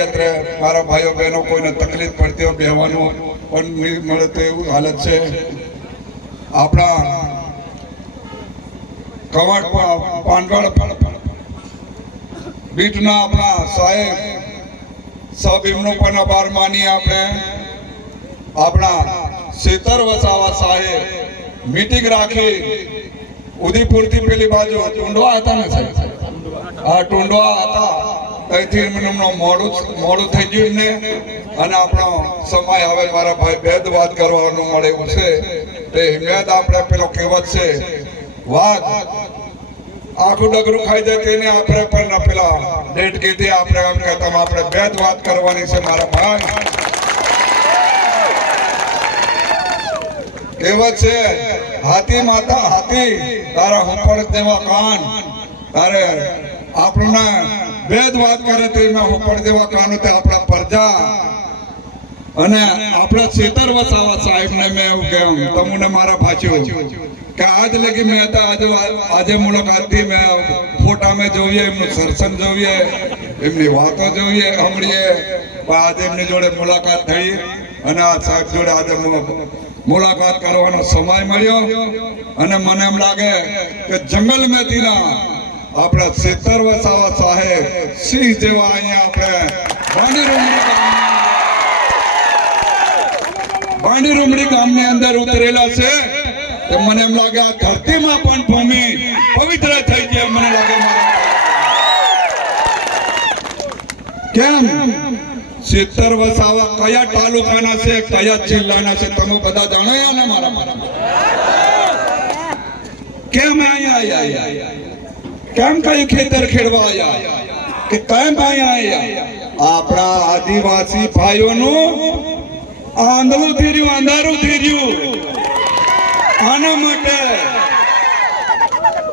અત્યારે મારા ભાઈઓ બહેનો કોઈને તકલીફ પડતી હોય બેહવાનું, પણ નહીં મળે તો એવું હાલત છે. આપણા કવાડ પાંડવાળ બીટના આપણા સાહેબ સબ એમનો પણ આભાર માની આપણે. આપણા શેતર વસાવા સાહેબ, મીટિંગ રાખી, ઉદયપુરથી પેલી બાજુ ટુંડવા હતા ને સાહેબ? આ ટુંડવા હતા. ત્યાંથી એમનું મોડું મોડું થઈ ગયું ને અને આપણો સમય હવે મારા ભાઈ ભેદ વાત કરવાનું મળે એવું છે. તે હિંમત આપણે પેલો કહેવત છે વાત આખું ડગરું ખાઈ જાય તેને આપણે પણ પેલા ડેટ કીધી, આપણે એમ કહેતા આપણે ભેદ વાત કરવાની છે મારા ભાઈ. કહેવત છે, હાથી માતા, હાથી, તારા હુંપડ તેવા કાન. તારે આપણને ભેદ વાત કરે તે મેં હુંપડ દેવા કાનો તે આપણા પ્રજા. અને આપણા છેતર વસાવા સાહેબને મેં એવું કહ્યું, તમને મારા પાછું કે આજ લગી મેં તો આજે આજે મુલાકાતથી મેં ફોટા મેં જોઈએ એમનું સરસન જોઈએ એમની વાતો જોઈએ સાંભળીએ આજે એમની જોડે મુલાકાત થઈ અને આ સાહેબ જોડે આજે મુલાકાત કરવાનો સમય મળ્યો. અને મને એમ લાગે કે જંગલ મેથીના આપણા સિત્તર વસાવા સાહેબ સિંહ જેવા અહીંયા આપણે બાંડી રૂમડી ગામના અંદર ઉતરેલા છે. મને એમ લાગે આ ધરતીમાં પણ ભૂમિ પવિત્ર થઈ ગઈ મને લાગે કેમ? સિત્તર વસાવા કયા તાલુકાના છે, કયા જિલ્લાના છે, તમે બધા જાણો ને મારા મારા કેમ અહીંયા આયા? કેમ કઈ ખેતર ખેડવા આવ્યા કે કેમ અહીંયા આવ્યા આપણા આદિવાસી ભાઈઓનું આંધળું થઈ રહ્યું, અંધારું થઈ રહ્યું. આના માટે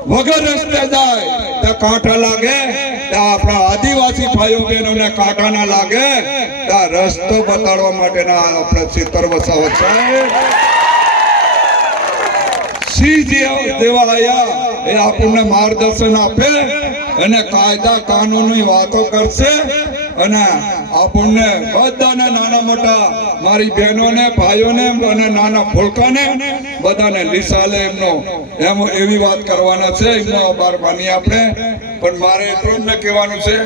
વગર રસ્તે જાય તો કાંઠા લાગે, તો આપણા આદિવાસી ભાઈઓ બહેનોને કાંઠા ના લાગે, તો રસ્તો બતાડવા માટેના આપણે ચિત્ર વસાવત છે. જે- જેવા એ આપણને માર્ગદર્શન આપે અને કાયદા કાનૂનની વાતો કરશે અને આપણને બધાને નાના મોટા મારી બહેનોને, ભાઈઓને અને નાના ફોલકાને બધાને લીસાલે એમનો, એમ એવી વાત કરવાના છે, એમનો આભાર માની આપણે. પણ મારે એટલું જ કહેવાનું છે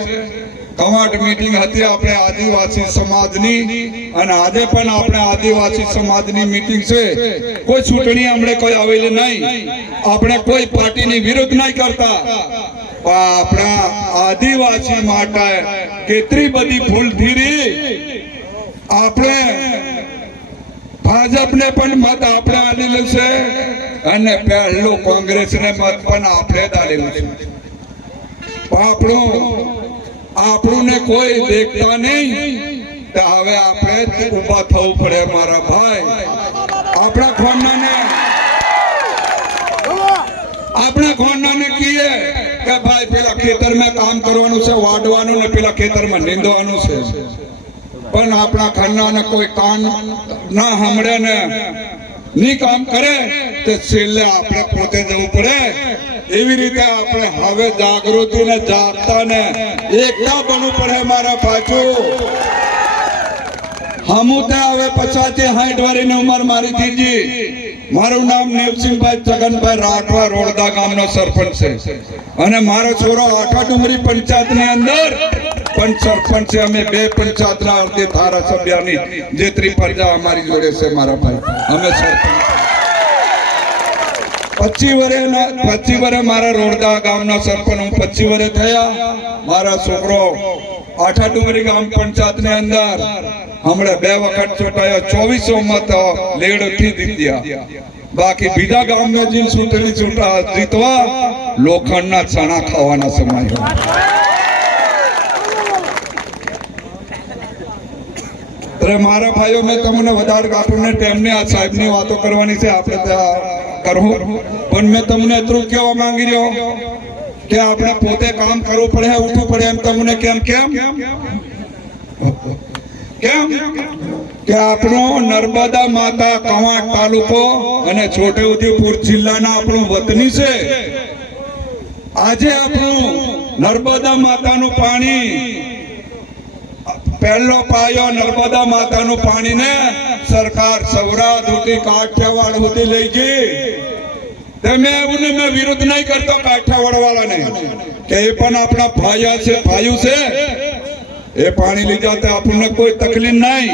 કવાટ મીટિંગ હતી આપણે આદિવાસી સમાજની, અને આજે પણ આપણે આદિવાસી સમાજની મીટિંગ છે. કોઈ ચૂંટણી આપણે કોઈ આવેલી નહીં. આપણે કોઈ પાર્ટીની વિરુદ્ધ નહીં કરતા. આપણા આદિવાસી માટે કેટલી બધી ભૂલ થીરી. આપણે ભાજપને પણ મત આપણે આલેલું છે અને પહેલું કોંગ્રેસને મત પણ આપણે જ આલેલું છે. આપણું ને કોઈ દેખતા નહીં તો હવે આપણે ઊભા થવું પડે મારા ભાઈ. આપણા ખોનાને આપણા ખોનાને કહીએ કે ભાઈ, પેલા ખેતરમાં કામ કરવાનું છે, વાડવાનું ને પેલા ખેતરમાં નીંદવાનું છે. પણ આપણા ખન્નાને કોઈ કાન ના સાંભળે ને, ની કામ કરે, તો છેલ્લે આપણે પોતે જવું પડે. એવી રીતે આપણે હવે જાગૃતિ ને જાગતા ને એકતા બનવું પડે મારા પાછું હમું તે હવે પચાસથી સાઠ વર્ષની ઉંમર મારી થીજી મારું નામ નેવસિંહભાઈ છગનભાઈ રાઠવા રોડદા ગામનો સરપંચ છે. અને મારો છોરો આઠા ડુંગરી પંચાયતની અંદર પણ સરપંચ અમે બે પંચાયતના અડધી ધારાસભ્યની જે પ્રજા અમારી જોડે છે મારા ભાઈ. અમે સરપંચ. પચી વરે પચી વરે મારા રોડદા ગામના સરપંચ હું પચી વરે થયા. મારા છોકરો આઠા ડુંગરી ગામ પંચાયતની અંદર. હમણાં બે વખત ચૂંટાયો ચોવીસો મત લેડથી જીત્યા. બાકી બીજા ગામમાં જઈને ચૂંટણી ચૂંટા જીતવા લોખંડના ચણા ખાવાના સમય અરે મારા ભાઈઓ, મેં તમને વધારે કાઢું ને તેમને આ સાહેબની વાતો કરવાની છે, આપણે કરવું. પણ મેં તમને એટલું કહેવા માંગી રહ્યો કે આપણે પોતે કામ કરવું પડે, ઉઠવું પડે, એમ તમને કેમ કેમ? કેમ? કે આપણો નર્મદા માતા કવાંટ તાલુકો અને છોટેઉદેપુર જિલ્લાના આપણું વતની છે. આજે આપણું નર્મદા માતાનું પાણી પહેલો પાયો નર્મદા માતાનું પાણી ને સરકાર સુધી કાઠિયાવાડ સુધી લઈ ગઈ. તે મેં એવું મેં વિરોધ નહીં કરતો કાઠિયાવાડ વાળાને કે એ પણ આપણા ભાયા છે, ભાઈઓ છે. એ પાણી લીધા તો આપણને કોઈ તકલીફ નહીં.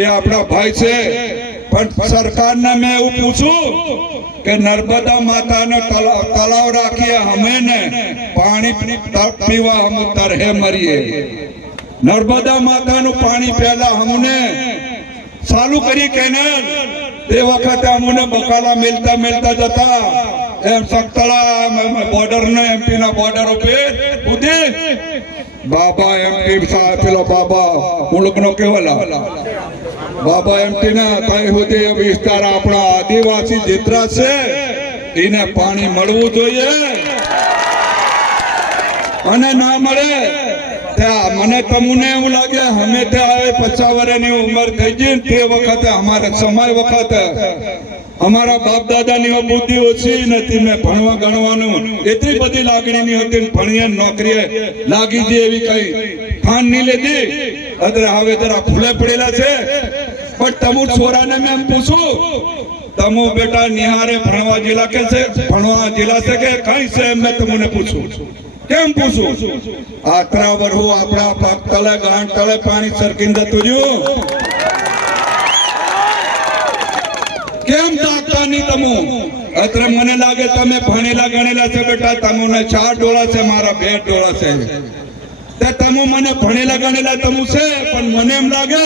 એ આપણા ભાઈ છે. પણ સરકારને મેં એવું પૂછું કે નર્મદા માતાનો તલાવ રાખીએ અમે ને. પાણી પીવા હમ તરહે મરીએ. નર્મદા માતાનું પાણી પહેલા અમને ચાલુ કરી કેનાલ. તે વખતે અમને બકાલા મેલતા મેલતા જતા એમ સખતળા બોર્ડર ને એમપી ના બોર્ડર ઉપર સુધી બાબા એમપી સાહેબ પેલો બાબા મુલકનો કેવલા બાબા એમપી ના ત્યાં સુધી એ વિસ્તાર આપણા આદિવાસી જેતરા છે, એને પાણી મળવું જોઈએ. અને ના મળે મને તમને એવું લાગે, અમે ત્યાં પચાસ વર્ષની ઉંમર થઈ ગઈ તે વખતે અમારે સમય વખતે અમારા બાપ દાદાની બુદ્ધિ ઓછી નથી મેં ભણવા ગણવાનું. એટલી બધી લાગણી ની હતી ભણીએ નોકરી નોકરીએ. લાગી જાય એવી કઈ ફાન નહીં લેતી અત્યારે હવે તારા ફૂલે પડેલા છે. પણ તમુ છોરાને મેં એમ પૂછું, તમો બેટા નિહારે ભણવા જિલ્લા કે છે? ભણવા જિલ્લા છે કે કઈ છે? મેં તમને પૂછું. કેમ પૂછું? આતરા વરહુ આપણા પગ તળે ગાંઠ તળે પાણી સરકીને જતું રહ્યું કેમ તાકતા નહીં તમુ? અત્રે મને લાગે તમે ભણેલા, ગણેલા છે બેટા, તમને ચાર ડોળા છે, મારા બે ડોળા છે. તે તમે મને ભણેલા, ગણેલા તમુ છે, પણ મને એમ લાગે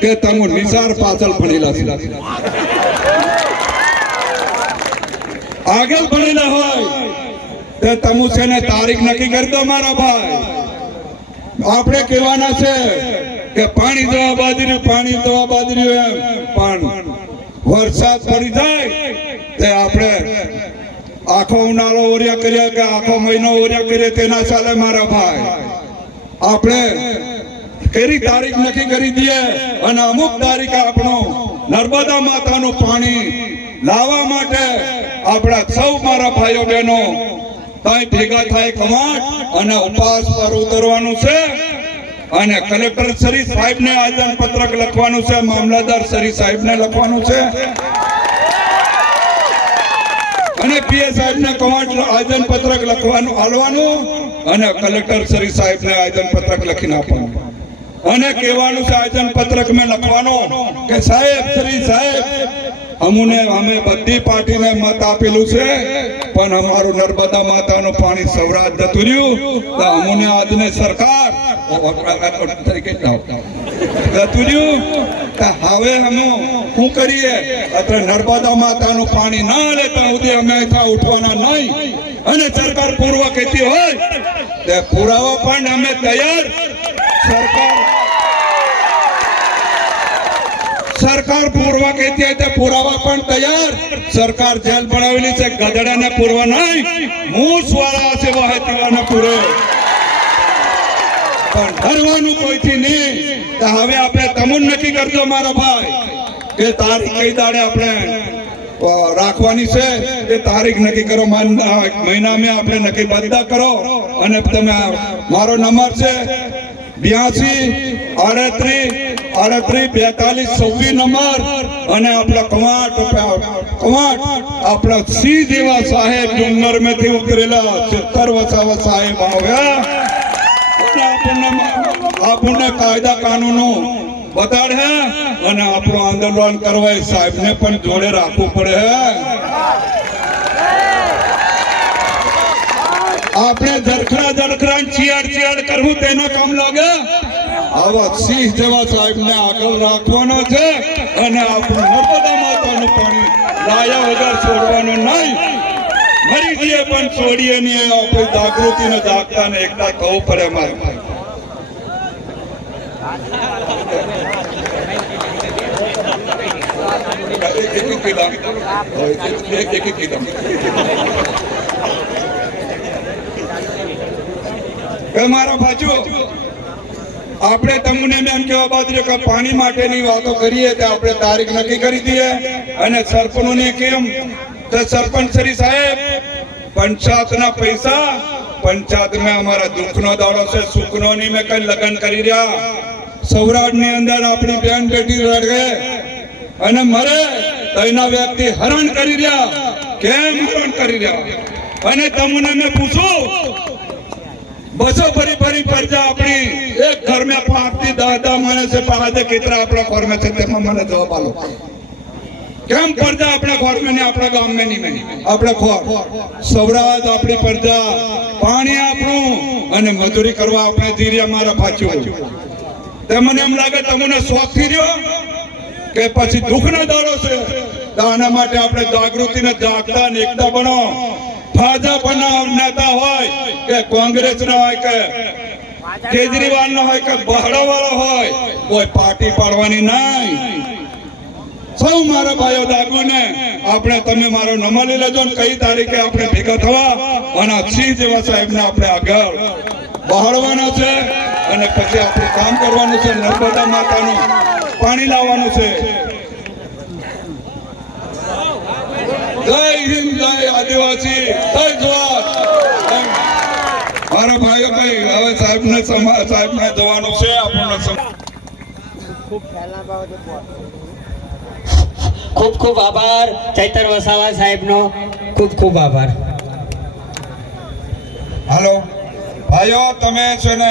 કે તમે નિસાર પાછળ ભણેલા છે. આગળ ભણેલા હોય. તે તમુ છે ને તારીખ નક્કી કરી દો મારા ભાઈ. આપણે કહેવાના છે કે પાણી દવા બાજરી પાણી દવા બાજરી એમ. પણ વરસાદ પડી જાય તે આપણે આખો ઉનાળો ઓર્યા કર્યા કે આખો મહિનો ઓર્યા કરીએ તેના ચાલે મારા ભાઈ. આપણે કેરી તારીખ નક્કી કરી દઈએ અને અમુક તારીખે આપણો નર્મદા માતાનું પાણી લાવવા માટે આપણા સૌ મારા ભાઈઓ બહેનો ત્યાં ભેગા થાય કમાટ અને ઉપવાસ પર ઉતરવાનું છે. અને કલેક્ટર શ્રી સાહેબને આવેદન પત્રક લખવાનું છે, મામલતદાર શ્રી સાહેબને લખવાનું છે. અને પીએ સાહેબને કમાટ આવેદન પત્રક લખવાનું આલવાનું અને કલેક્ટર શ્રી સાહેબને આવેદન પત્રક લખીને આપવાનું. અને કહેવાનું છે આયોજન પત્રક મેં લખવાનું કે સાહેબ, શ્રી સાહેબ અમુને અમે બધી પાર્ટીને મત આપેલું છે, પણ અમારું નર્મદા માતાનું પાણી સૌરાષ્ટ્ર જતું રહ્યું. તો અમુને આજને સરકાર તરીકે જતું રહ્યું. હવે અમે શું કરીએ? અત્યારે નર્મદા માતાનું પાણી ના લેતા સુધી અમે ત્યાં ઉઠવાના નહીં. અને સરકાર પૂર્વ કહેતી હોય, તે પુરાવા પણ અમે તૈયાર. સરકાર સરકાર પૂરવા કહેતી હોય તો પુરાવા પણ તૈયાર. સરકાર જેલ બનાવેલી છે, ગધડાને પૂરવા નહીં. મૂસ વાળા છે, વાહેતીવાને પૂરે. પણ ડરવાનું કોઈથી નહીં. તો હવે આપણે તમુન નક્કી કરજો મારા ભાઈ, કે તારીખ કઈ દાડે આપણે રાખવાની છે, એ તારીખ નક્કી કરો. મહિનામાં આપણે નક્કી બધા કરો. અને તમે મારો નંબર છે બ્યાસી આડત્રીસ આડત્રીસ, બેતાલીસ, છવ્વીસ નંબર અને આપણા કવાટ આપણા સિંહ જેવા સાહેબ ડુંગર મેથી ઉતરેલા સિત્તર વસાવા સાહેબ આવ્યા આપણને આપણને કાયદા કાનૂનો બતાડે અને આપણું આંદોલન કરવા સાહેબને પણ જોડે રાખવું પડે. હે આપણે જરખડા જરખડા ચિયાડ ચિયાડ કરવું તેનો કામ લાગે. આવા સિંહ જેવા સાહેબને આગળ રાખવાનો છે અને આપણું નર્મદા માતાનું પાણી લાયા વગર છોડવાનું નહીં. મરી જઈએ પણ છોડીએ નહીં આપણી જાગૃતિ ને જાગતા ને એકતા કહું પડે મારે એક એક કીધા એ મારા ભાઈઓ આપણે તમને એમ કહેવા બાદ કે પાણી માટેની વાતો કરીએ તો આપણે તારીખ નક્કી કરી દઈએ. અને સરપંચોને કેમ? તો સરપંચ શ્રી સાહેબ, પંચાયતના પૈસા, પંચાયતમાં અમારા દુઃખનો દાડો છે, સુખનો ની મેં કઈ લગ્ન કરી રહ્યા. સૌરાષ્ટ્રની અંદર આપણી બેન બેટી રડે અને મરે તો એના વ્યક્તિ હરણ કરી રહ્યા. કેમ હરણ કરી રહ્યા? અને તમને મેં પૂછું બસો ફરી ફરી પરજા આપણી. એક ઘર મેં પાંચથી દસ માણસ છે આજે કેટલા આપણા ઘર મેં છે, તેમાં મને જવાબ આલો. કેમ પરજા આપણા ઘર મેં ને આપણા ગામ મેં નહીં આપણા ઘર. સૌરાજ આપણી પરજા પાણી આપણું અને મજૂરી કરવા આપણે ધીરે મારા પાછું તે મને એમ લાગે તમને શોખ થઈ રહ્યો? કે પછી દુઃખનો દાડો છે? તો આના માટે આપણે જાગૃતિ ને જાગતા ને એકતા બનો. ભાજપના નેતા હોય કે કોંગ્રેસ નો હોય કે કેજરીવાલ નો હોય કે બહડા વાળો હોય, કોઈ પાર્ટી પાડવાની નહીં. સૌ મારા ભાઈઓ ને આપણે તમે મારો લઈ લેજો ને કઈ તારીખે આપણે ભેગા થવા અને સિંહ જેવા સાહેબને આપણે આગળ બહાડવાનો છે અને પછી આપણે કામ કરવાનું છે, નર્મદા માતાનું પાણી લાવવાનું છે. જય હિન્દ. આદિવાસી. જય મારા ભાઈઓ ભાઈ હવે સાહેબને સાહેબ ને જવાનું છે આપણને ખૂબ ખૂબ આભાર ચૈતર વસાવા સાહેબનો. ખૂબ ખૂબ આભાર. હાલો. ભાઈઓ તમે છે ને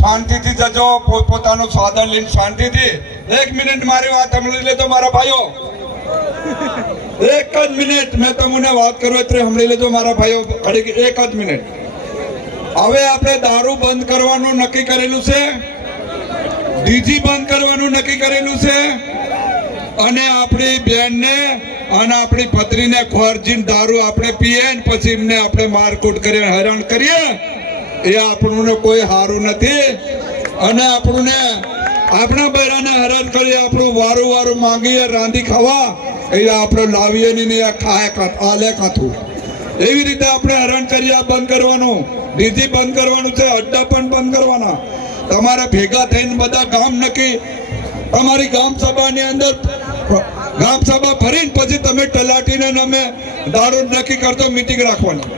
શાંતિથી જજો પોતપોતાનું સાધન લઈને શાંતિથી. એક મિનિટ મારી વાત સાંભળી લેજો મારા ભાઈઓ. એક જ મિનિટ મેં તમને વાત કરું એટલે સાંભળી લેજો, મારા ભાઈઓ એક જ મિનિટ. હવે આપણે દારૂ બંધ કરવાનું નક્કી કરેલું છે. ડીજી બંધ કરવાનું નક્કી કરેલું છે. અને આપણી બેનને અને આપણી પત્નીને ખોરજીને દારૂ આપણે પીએ ને પછી એમને આપણે મારકૂટ કરીએ હેરાન કરીએ, એ આપણને કોઈ સારું નથી. અને આપણને, આપણા બૈરાને હેરાન કરીએ, આપણું વારું વારું માંગીએ, રાંધી ખાવા. એ આપણે લાવીએ નહીં આ ખાય કાં આલે ખાતું. એવી રીતે આપણે હેરાન કરીએ બંધ કરવાનું ડીજી બંધ કરવાનું છે, અડ્ડા પણ બંધ કરવાના. તમારે ભેગા થઈને બધા ગામ નક્કી તમારી ગામ સભાની અંદર ગામ સભા ભરીને પછી તમે તલાટીને અમે દારૂ નક્કી કરતો, મિટિંગ રાખવાની.